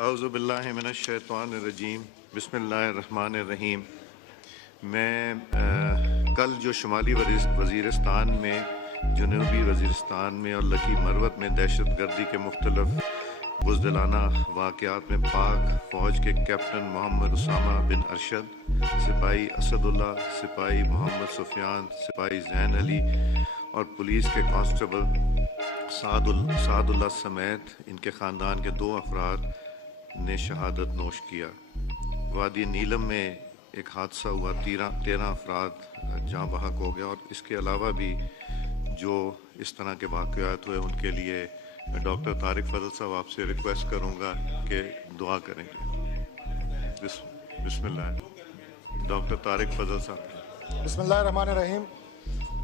اعوذ باللہ من الشیطان الرجیم بسم اللہ الرحمن الرحیم۔ میں کل جو شمالی وزیرستان میں، جنوبی وزیرستان میں اور لکی مروت میں دہشت گردی کے مختلف بزدلانہ واقعات میں پاک فوج کے کیپٹن محمد اسامہ بن ارشد، سپاہی اسد اللہ، سپاہی محمد سفیان، سپاہی زین علی اور پولیس کے کانسٹیبل سعد اللہ سمیت ان کے خاندان کے 2 افراد نے شہادت نوش کیا۔ وادی نیلم میں ایک حادثہ ہوا، 13 افراد جاں بحق ہو گیا، اور اس کے علاوہ بھی جو اس طرح کے واقعات ہوئے ان کے لیے میں ڈاکٹر طارق فضل صاحب آپ سے ریکویسٹ کروں گا کہ دعا کریں گے۔ بسم اللہ، ڈاکٹر طارق فضل صاحب۔ بسم اللہ الرحمن الرحیم،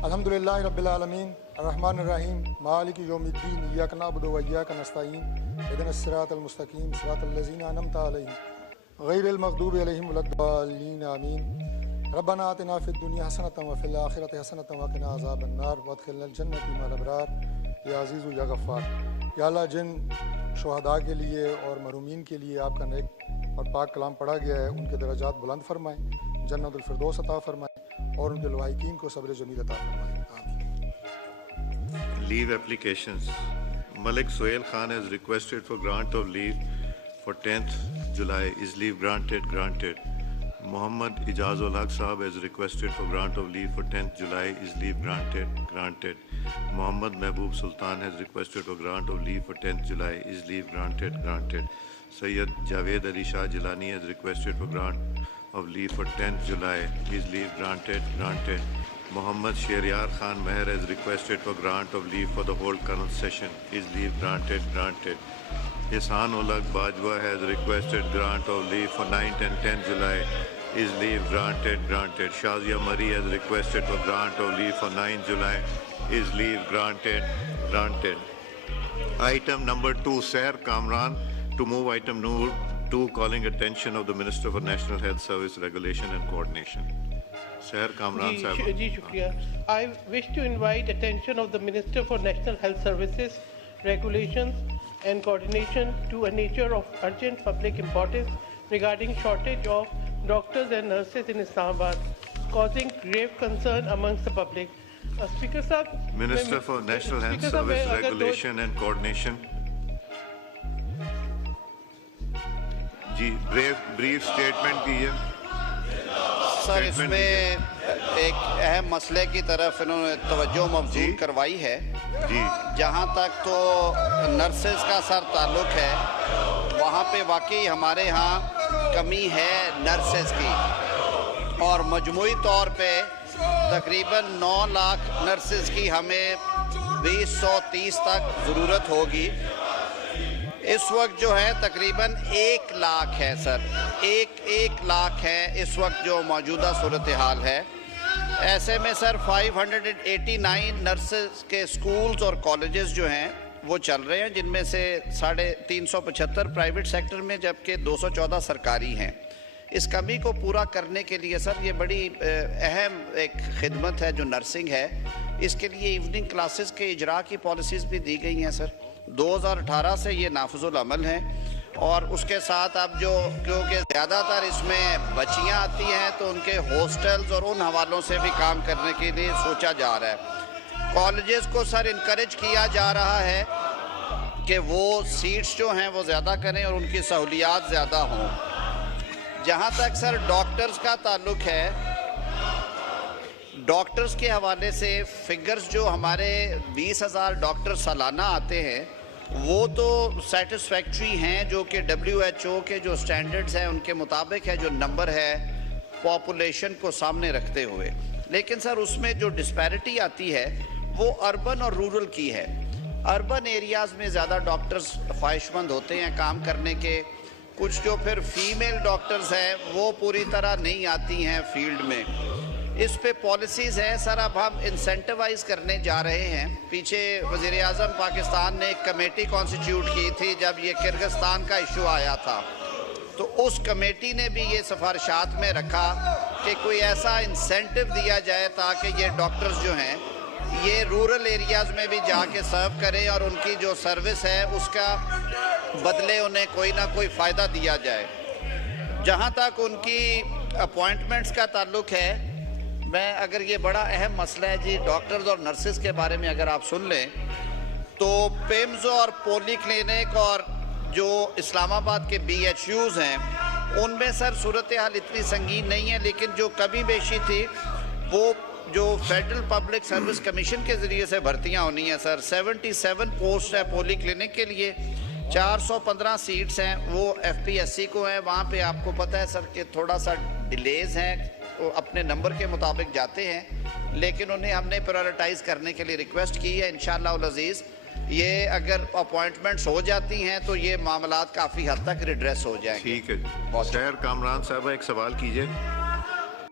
الحمدللہ رب العالمین الرحمن الرحیم مالک یوم الدین، ایاک نعبد و ایاک نستعین، اہدنا الصراط المستقیم صراط الذین انعمت علیہم غیر المغضوب علیہم ولا الضالین آمین۔ ربنا آتنا فی الدنیا حسنۃ وفی الآخرۃ حسنۃ وقنا عذاب النار وادخلنا الجنۃ مع الابرار یا عزیز یا غفار۔ یا اللہ، جن شہداء کے لیے اور محرومین کے لیے آپ کا نیک اور پاک کلام پڑھا گیا ہے، ان کے درجات بلند فرمائیں، جنت الفردوس عطا فرمائیں، اور ان کے لواحقین کو صبر جمیل عطا فرمائیں، آمین۔ Leave applications. Malik Suhail Khan has requested for grant of leave for 10th July. Is leave granted? Granted. Muhammad Ijazul Haq Sahab has requested for grant of leave for 10th July. Is leave granted? Granted. Muhammad Mehboob Sultan has requested for grant of leave for 10th July. Is leave granted? Granted. Sayyid Javed Ali Shah Jilani has requested for grant of leave for 10th July. Is leave granted? Granted. Muhammad Shehryar Khan Meher has requested for grant of leave for the whole current session. Is leave granted? Granted. Ihsan Ulaq Bajwa has requested grant of leave for 9th and 10th July. Is leave granted? Granted. Shazia Mari has requested for grant of leave for 9th July. Is leave granted? Granted. Item number 2, Sair Kamran to move item number 2, calling attention of the Minister for National Health Service Regulation and Coordination. Sair Kamran Sahib. جی شکریہ۔ I wish to invite attention of the Minister for National Health Services, Regulations and Coordination to a nature of urgent public importance regarding shortage of doctors and nurses in Islamabad, causing grave concern amongst the public. Speaker Sahab, Minister for National Health Service Regulation and Coordination. G brief statement دیجیے۔ سر، اس میں ایک اہم مسئلے کی طرف انہوں نے توجہ مبذول کروائی ہے۔ جہاں تک تو نرسز کا سر تعلق ہے، وہاں پہ واقعی ہمارے ہاں کمی ہے نرسز کی، اور مجموعی طور پہ تقریباً 9 لاکھ نرسز کی ہمیں 2030 تک ضرورت ہوگی۔ اس وقت جو ہے تقریباً 1 لاکھ ہے سر، ایک لاکھ ہے اس وقت جو موجودہ صورتحال ہے۔ ایسے میں سر 589 نرسز کے سکولز اور کالجز جو ہیں وہ چل رہے ہیں، جن میں سے 375 پرائیویٹ سیکٹر میں، جبکہ 214 سرکاری ہیں۔ اس کمی کو پورا کرنے کے لیے سر یہ بڑی اہم ایک خدمت ہے جو نرسنگ ہے۔ اس کے لیے ایوننگ کلاسز کے اجراء کی پالیسیز بھی دی گئی ہیں سر، 2018 سے یہ نافذ العمل ہیں، اور اس کے ساتھ اب جو کیونکہ زیادہ تر اس میں بچیاں آتی ہیں تو ان کے ہاسٹلز اور ان حوالوں سے بھی کام کرنے کے لیے سوچا جا رہا ہے۔ کالجز کو سر انکریج کیا جا رہا ہے کہ وہ سیٹس جو ہیں وہ زیادہ کریں اور ان کی سہولیات زیادہ ہوں۔ جہاں تک سر ڈاکٹرز کا تعلق ہے، ڈاکٹرز کے حوالے سے فگرز جو ہمارے 20,000 ڈاکٹر سالانہ آتے ہیں وہ تو سیٹسفیکٹری ہیں، جو کہ WHO کے جو سٹینڈرڈز ہیں ان کے مطابق ہے، جو نمبر ہے پاپولیشن کو سامنے رکھتے ہوئے۔ لیکن سر اس میں جو ڈسپیرٹی آتی ہے وہ اربن اور رورل کی ہے۔ اربن ایریاز میں زیادہ ڈاکٹرز خواہش مند ہوتے ہیں کام کرنے کے، کچھ جو پھر فیمیل ڈاکٹرز ہیں وہ پوری طرح نہیں آتی ہیں فیلڈ میں۔ اس پہ پالیسیز ہیں سر، اب ہم انسینٹیوائز کرنے جا رہے ہیں۔ پیچھے وزیر اعظم پاکستان نے ایک کمیٹی کانسٹیٹیوٹ کی تھی جب یہ کرغزستان کا ایشو آیا تھا، تو اس کمیٹی نے بھی یہ سفارشات میں رکھا کہ کوئی ایسا انسینٹیو دیا جائے تاکہ یہ ڈاکٹرز جو ہیں یہ رورل ایریاز میں بھی جا کے سرو کریں اور ان کی جو سروس ہے اس کا بدلے انہیں کوئی نہ کوئی فائدہ دیا جائے. جہاں تک ان کی اپوائنٹمنٹس کا تعلق ہے, میں اگر یہ بڑا اہم مسئلہ ہے جی, ڈاکٹرز اور نرسز کے بارے میں اگر آپ سن لیں تو پیمز اور پولی کلینک اور جو اسلام آباد کے بی ایچ یوز ہیں ان میں سر صورتحال اتنی سنگین نہیں ہے, لیکن جو کمی بیشی تھی وہ جو فیڈرل پبلک سروس کمیشن کے ذریعے سے بھرتیاں ہونی ہیں سر. 77 پوسٹ ہے پولی کلینک کے لیے, 415 سیٹس ہیں وہ ایف پی ایس سی کو ہیں. وہاں پہ آپ کو پتہ ہے سر کہ تھوڑا سا ڈیلیز ہیں, وہ اپنے نمبر کے مطابق جاتے ہیں, لیکن انہیں ہم نے پرائورٹائز کرنے کے لیے ریکویسٹ کی ہے. انشاءاللہ العزیز یہ اگر اپوائنٹمنٹس ہو جاتی ہیں تو یہ معاملات کافی حد تک ریڈریس ہو جائیں گے. ٹھیک ہے. سیر کامران صاحبہ ایک سوال کیجئے.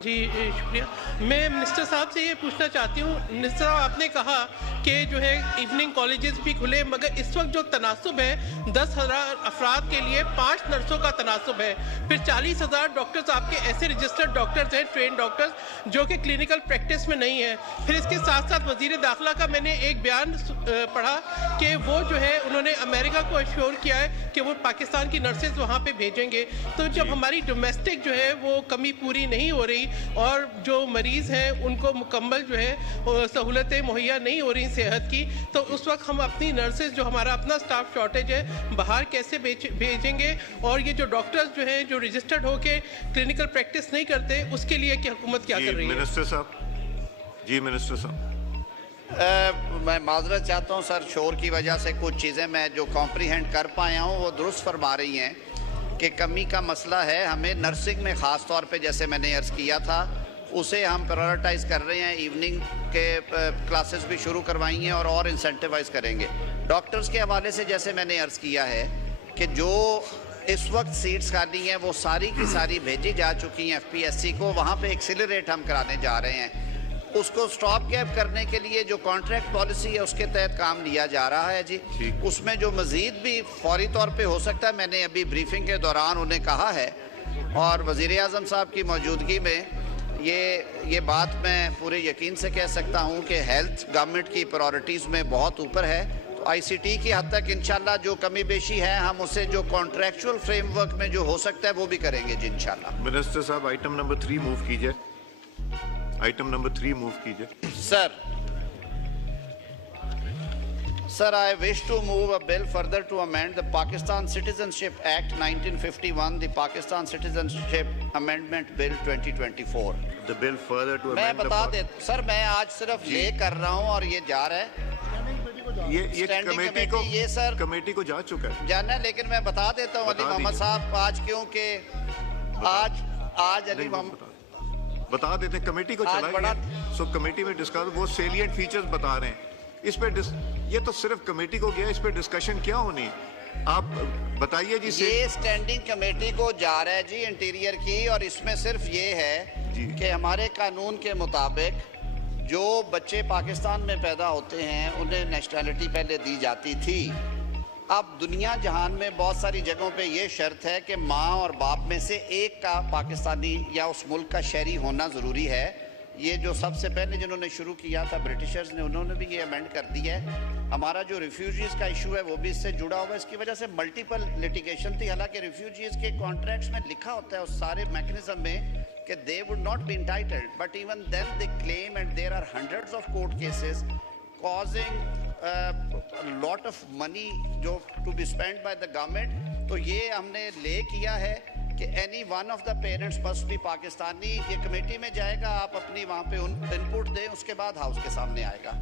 جی شکریہ. میں منسٹر صاحب سے یہ پوچھنا چاہتی ہوں, منسٹر صاحب آپ نے کہا کہ جو ہے ایوننگ کالجز بھی کھلے, مگر اس وقت جو تناسب ہے 10,000 افراد کے لیے 5 نرسوں کا تناسب ہے, پھر 40,000 ڈاکٹرز آپ کے ایسے رجسٹرڈ ڈاکٹرز ہیں, ٹرین ڈاکٹرز جو کہ کلینکل پریکٹس میں نہیں ہیں. پھر اس کے ساتھ ساتھ وزیر داخلہ کا میں نے ایک بیان پڑھا کہ وہ جو ہے انہوں نے امریکہ کو ایشور کیا ہے کہ وہ پاکستان کی نرسز وہاں پہ بھیجیں گے. تو جب ہماری ڈومیسٹک جو ہے وہ کمی پوری نہیں ہو رہی اور جو مریض ہیں ان کو مکمل جو ہے سہولتیں مہیا نہیں ہو رہی صحت کی, تو اس وقت ہم اپنی نرسز جو ہمارا اپنا سٹاف شارٹیج ہے باہر کیسے بھیجیں گے, اور یہ جو ڈاکٹرز جو ہیں جو رجسٹرڈ ہو کے کلینکل پریکٹس نہیں کرتے اس کے لیے کہ حکومت کیا کر رہی ہے؟ منسٹر صاحب. جی منسٹر صاحب. میں معذرت چاہتا ہوں سر, شور کی وجہ سے کچھ چیزیں میں جو کمپریہینڈ کر پایا ہوں وہ درست فرما رہی ہیں کہ کمی کا مسئلہ ہے. ہمیں نرسنگ میں خاص طور پہ جیسے میں نے عرض کیا تھا اسے ہم پرائورٹائز کر رہے ہیں, ایوننگ کے کلاسز بھی شروع کروائی ہیں اور انسینٹیوائز کریں گے. ڈاکٹرز کے حوالے سے جیسے میں نے عرض کیا ہے کہ جو اس وقت سیٹس خالی ہیں وہ ساری کی ساری بھیجی جا چکی ہیں ایف پی ایس سی کو, وہاں پہ ایکسیلریٹ ہم کرانے جا رہے ہیں. اس کو سٹاپ گیپ کرنے کے لیے جو کانٹریکٹ پالیسی ہے اس کے تحت کام لیا جا رہا ہے جی. اس میں جو مزید بھی فوری طور پہ ہو سکتا ہے, میں نے ابھی بریفنگ کے دوران انہیں کہا ہے, اور وزیر اعظم صاحب کی موجودگی میں یہ بات میں پورے یقین سے کہہ سکتا ہوں کہ ہیلتھ گورنمنٹ کی پرائورٹیز میں بہت اوپر ہے. تو آئی سی ٹی کی حد تک انشاءاللہ جو کمی بیشی ہے ہم اسے جو کانٹریکچول فریم ورک میں جو ہو سکتا ہے وہ بھی کریں گے جی انشاءاللہ. منسٹر صاحب آئٹم نمبر 3 موو کیجئے. آئٹم نمبر 3 موو کیجئے. Sir, I wish to move a bill further to amend the Pakistan Citizenship Act 1951, the Pakistan Citizenship Amendment Bill 2024. The bill further to میں amend the بتا دیتا سر, میں آج صرف یہ کر رہا ہوں اور یہ جا رہا ہے یہ کمیٹی کو جا چکا ہے جانا ہے, لیکن میں بتا دیتا ہوں علی محمد صاحب آج, کیونکہ آج علی محمد بتا دیتے ہیں کمیٹی کو چلائیں, سو کمیٹی میں ڈسکس وہ سیلینٹ فیچرز بتا رہے ہیں. اس پہ یہ تو صرف کمیٹی کو گیا, اس پہ ڈسکشن کیا ہونی, آپ بتائیے جی. یہ اسٹینڈنگ کمیٹی کو جا رہا ہے جی انٹیریئر کی, اور اس میں صرف یہ ہے کہ ہمارے قانون کے مطابق جو بچے پاکستان میں پیدا ہوتے ہیں انہیں نیشنلٹی پہلے دی جاتی تھی. اب دنیا جہان میں بہت ساری جگہوں پہ یہ شرط ہے کہ ماں اور باپ میں سے ایک کا پاکستانی یا اس ملک کا شہری ہونا ضروری ہے. یہ جو سب سے پہلے جنہوں نے شروع کیا تھا برٹشرز نے, انہوں نے بھی یہ امینڈ کر دیا ہے. ہمارا جو ریفیوجیز کا ایشو ہے وہ بھی اس سے جڑا ہوا ہے. اس کی وجہ سے ملٹیپل لیٹیگیشن تھی, حالانکہ ریفیوجیز کے کانٹریکٹس میں لکھا ہوتا ہے اس سارے میکنزم میں کہ they would not be entitled, but even then they claim, and there are hundreds of court cases causing a lot of money to be spent by the government. تو یہ ہم نے لے کیا ہے کہ any one of the parents must be Pakistani. یہ committee میں جائے گا, آپ اپنی وہاں پہ انپوٹ دیں, اس کے بعد ہاؤس کے سامنے آئے گا.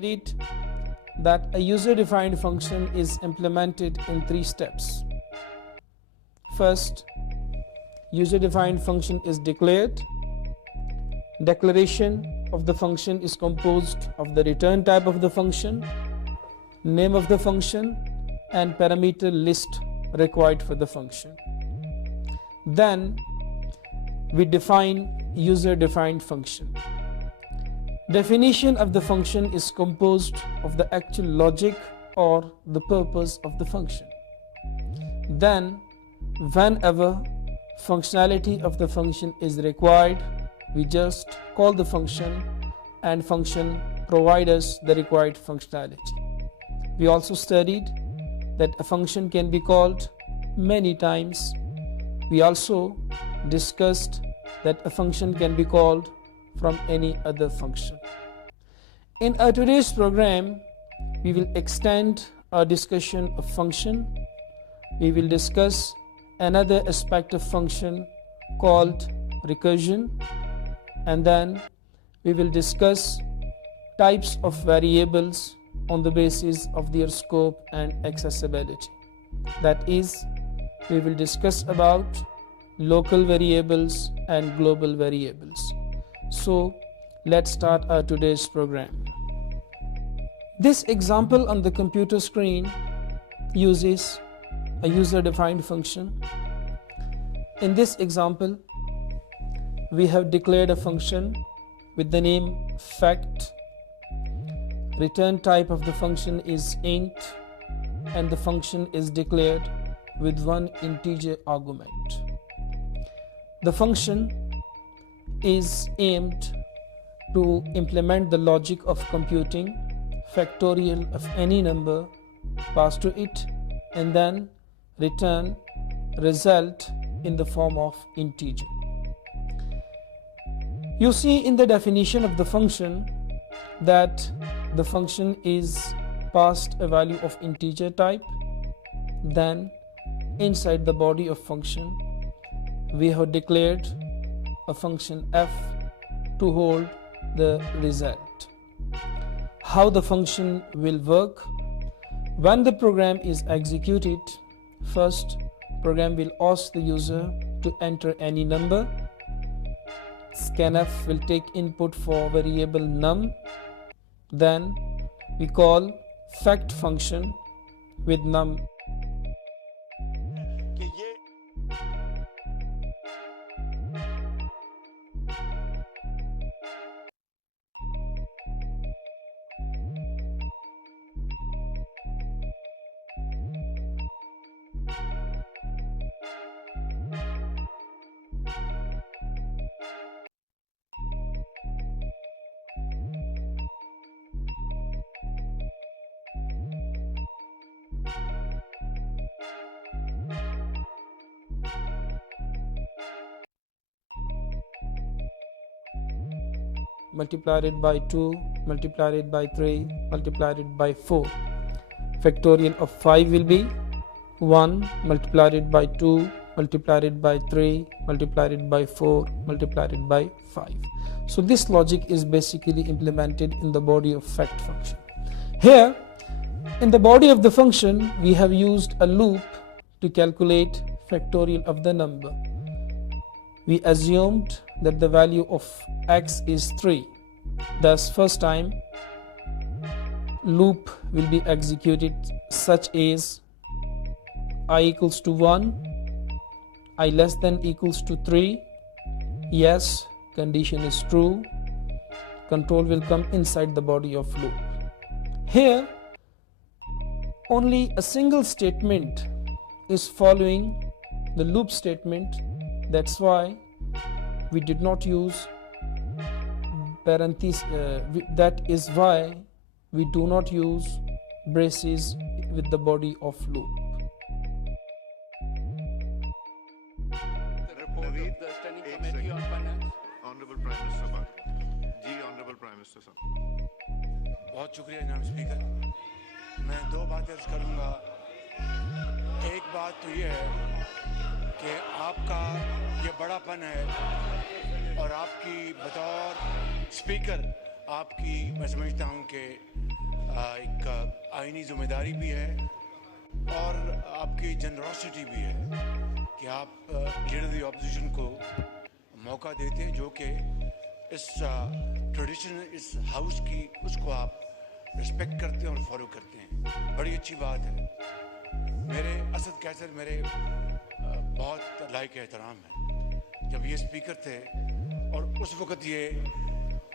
studied that a user-defined function is implemented in 3 steps. First, user-defined function is declared. Declaration of the function is composed of the return type of the function, name of the function, and parameter list required for the function. Then we define user-defined function. Definition of the function is composed of the actual logic or the purpose of the function. Then, whenever functionality of the function is required, we just call the function and function provides us the required functionality. We also studied that a function can be called many times. We also discussed that a function can be called from any other function. In our today's program, we will extend our discussion of function. We will discuss another aspect of function called recursion, and then we will discuss types of variables on the basis of their scope and accessibility. That is, we will discuss about local variables and global variables. So let's start our today's program. This example on the computer screen uses a user-defined function. In this example, we have declared a function with the name fact. Return type of the function is int, and the function is declared with one integer argument. The function is aimed to implement the logic of computing factorial of any number passed to it and then return result in the form of integer. You see in the definition of the function that the function is passed a value of integer type. Then inside the body of function we have declared a function f to hold the result. How the function will work? When the program is executed, first program will ask the user to enter any number. Scanf will take input for variable num. Then we call fact function with num. Multiplied it by 2, multiplied it by 3, multiplied it by 4. Factorial of 5 will be 1, multiplied it by 2, multiplied it by 3, multiplied it by 4, multiplied it by 5. So this logic is basically implemented in the body of fact function. Here, in the body of the function, we have used a loop to calculate factorial of the number. We assumed that the value of x is 3. Thus, first time loop will be executed such as I equals to 1, I less than equals to 3, yes, condition is true, control will come inside the body of loop. Here, only a single statement is following the loop statement. That's why we did not use parentheses. That is why we do not use braces with the body of loop. The report of the Standing Committee on Finance. Honorable Prime Minister Bhatt. Ji Honorable Prime Minister साहब. बहुत शुक्रिया जनाब speaker. मैं 2 बातें अर्ज करूँगा. एक बात तो ये है कि आपका ये बड़ापन है और आपकी बतौर स्पीकर आपकी मैं समझता हूँ कि ایک آئینی ذمہ داری بھی ہے اور آپ کی جنروسٹی بھی ہے کہ آپ لیڈر دی اپوزیشن کو موقع دیتے ہیں جو کہ اس ٹریڈیشن اس ہاؤس کی اس کو آپ رسپیکٹ کرتے ہیں اور فالو کرتے ہیں. بڑی اچھی بات ہے. میرے اسد قیصر میرے بہت لائق احترام ہے. جب یہ اسپیکر تھے اور اس وقت یہ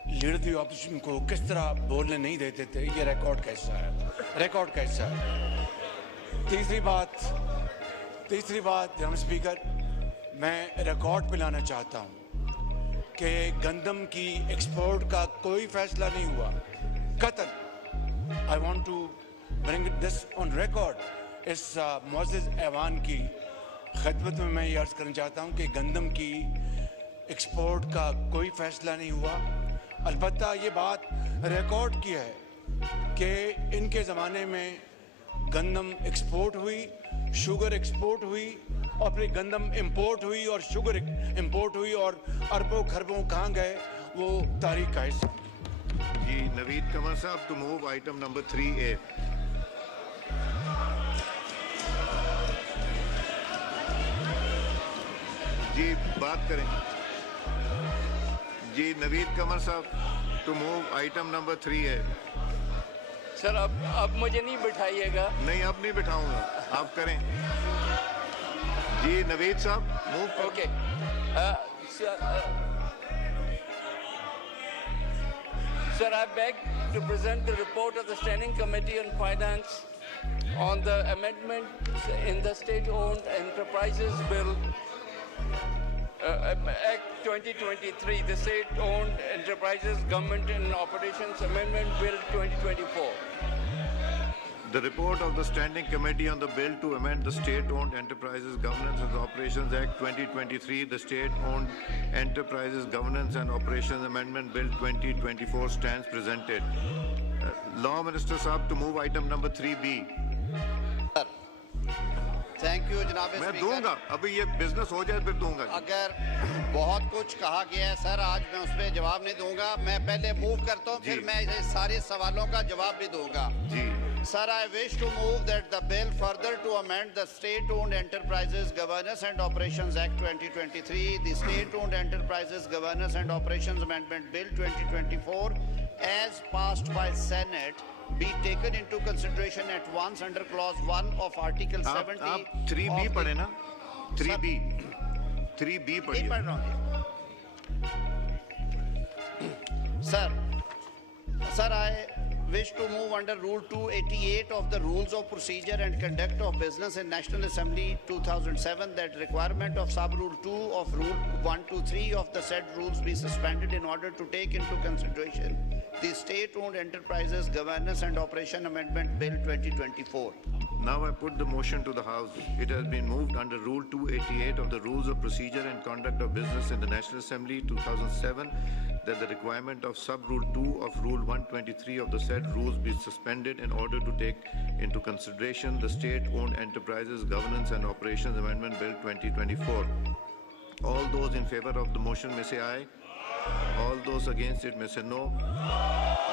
لیڈر دی اپوزیشن کو کس طرح بولنے نہیں دیتے تھے, یہ ریکارڈ کیسا ہے, ریکارڈ کیسا ہے. تیسری بات جناب اسپیکر, میں ریکارڈ پہ لانا چاہتا ہوں کہ گندم کی ایکسپورٹ کا کوئی فیصلہ نہیں ہوا, قطعاً. I want to bring this on record. اس معزز ایوان کی خدمت میں یہ عرض کرنا چاہتا ہوں کہ گندم کی ایکسپورٹ کا کوئی فیصلہ نہیں ہوا. البتہ یہ بات ریکارڈ کی ہے کہ ان کے زمانے میں گندم ایکسپورٹ ہوئی, شوگر ایکسپورٹ ہوئی اور پھر گندم امپورٹ ہوئی اور شوگر امپورٹ ہوئی اور اربوں خربوں کہاں گئے وہ تاریخ کا حصہ. جی نوید قمر صاحب to move item number 3A. جی بات کریں. جی نوید قمر صاحب to move item number 3A. Sir اب مجھے نہیں بٹھائیے گا. نہیں اب نہیں بٹھاؤں گا, آپ کریں. جی نوید صاحب move. Okay. Sir, I beg to present the report of the Standing Committee on Finance on the amendments in the State-Owned Enterprises Bill, Act 2023, the State-Owned Enterprises Government and Operations Amendment Bill 2024. The report of the Standing Committee on the bill to amend the State-Owned Enterprises Governance and Operations Act 2023, the State-Owned Enterprises Governance and Operations Amendment Bill 2024 stands presented. Law Minister Saab to move item number 3B. Thank you جناب میں دوں گا, ابھی یہ business ہو جائے پھر دوں گا. اگر بہت کچھ کہا گیا ہے سر, آج میں اس پہ جواب نہیں دوں گا. میں پہلے موو کرتا ہوں, پھر میں سارے سوالوں کا جواب بھی دوں گا. جی Sir, I wish to move that the bill further to amend the State-Owned Enterprises Governance and Operations Act 2023, the State-Owned Enterprises Governance and Operations Amendment Bill 2024, as passed by Senate, be taken into consideration at once under Clause 1 of Article 70. آپ 3B پڑھیں نا, 3B پڑھیے. نہیں پڑھ رہا ہوں. Sir, I wish to move under Rule 288 of the Rules of Procedure and Conduct of Business in National Assembly 2007 that requirement of Sub-Rule 2 of Rule 123 of the said rules be suspended in order to take into consideration the State-Owned Enterprises Governance and Operation Amendment Bill 2024. Now I put the motion to the House. It has been moved under Rule 288 of the Rules of Procedure and Conduct of Business in the National Assembly 2007 that the requirement of Sub-Rule 2 of Rule 123 of the said rules be suspended in order to take into consideration the State-Owned Enterprises Governance and Operations Amendment Bill 2024. All those in favor of the motion may say aye. All those against it may say no.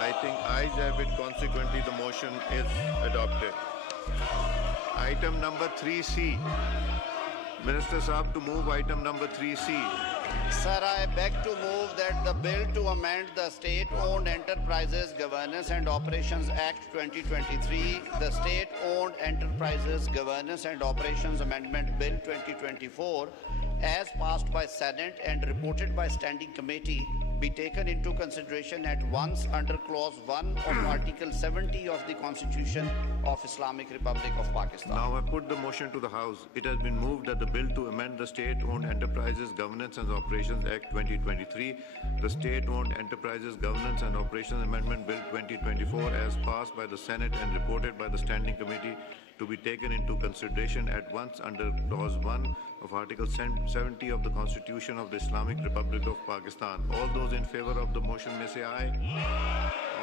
I think ayes have it. Consequently, the motion is adopted. Item number 3C. Minister Saab to move item number 3C. Sir, I beg to move that the bill to amend the State-Owned Enterprises Governance and Operations Act 2023, the State-Owned Enterprises Governance and Operations Amendment Bill 2024, as passed by Senate and reported by Standing Committee, be taken into consideration at once under Clause 1 of Article 70 of the Constitution of Islamic Republic of Pakistan. Now I put the motion to the House. It has been moved that the bill to amend the State-Owned Enterprises Governance and Operations Act 2023, the State-Owned Enterprises Governance and Operations Amendment Bill 2024, as passed by the Senate and reported by the Standing Committee, to be taken into consideration at once under Clause 1 of Article 70 of the Constitution of the Islamic Republic of Pakistan. All those in favor of the motion may say aye.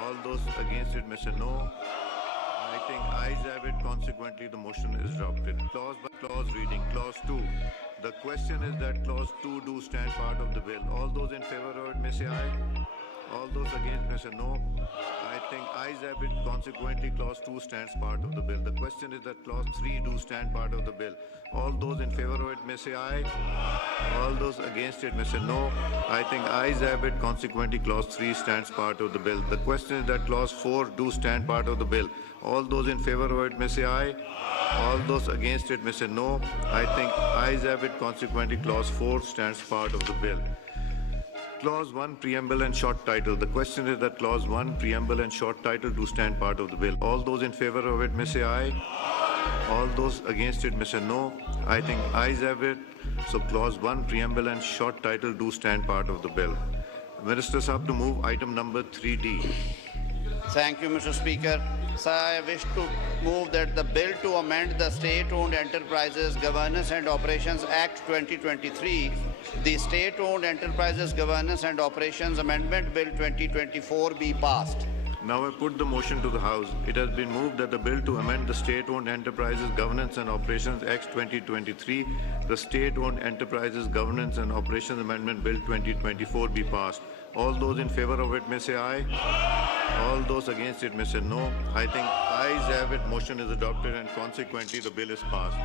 All those against it may say no. I think ayes have it. Consequently, the motion is adopted. Clause by clause reading. Clause 2. The question is that Clause 2 do stand part of the bill. All those in favor of it may say aye. All those against may say no. I think ayes have it. Consequently, clause 2 stands part of the bill. The question is that clause 3 do stand part of the bill. All those in favor of it may say aye. All those against it may say no. I think ayes have it. Consequently, clause 3 stands part of the bill. The question is that clause 4 do stand part of the bill. All those in favor of it may say aye. All those against it may say no. I think ayes have it. Consequently, clause 4 stands part of the bill. Clause 1, preamble and short title. The question is that clause 1, preamble and short title do stand part of the bill. All those in favor of it may say aye. All those against it may say no. I think ayes have it. So clause 1, preamble and short title do stand part of the bill. Minister Sahab to move item number 3D. Thank you, Mr. Speaker. Sir, I wish to move that the bill to amend the State-Owned Enterprises Governance and Operations Act 2023, the State-Owned Enterprises Governance and Operations Amendment Bill 2024 be passed. Now I put the motion to the House. It has been moved that the bill to amend the State-Owned Enterprises Governance and Operations Act 2023, the State-Owned Enterprises Governance and Operations Amendment Bill 2024 be passed. All those in favor of it may say aye. All those against it may say no. I think ayes have it. Motion is adopted and consequently the bill is passed.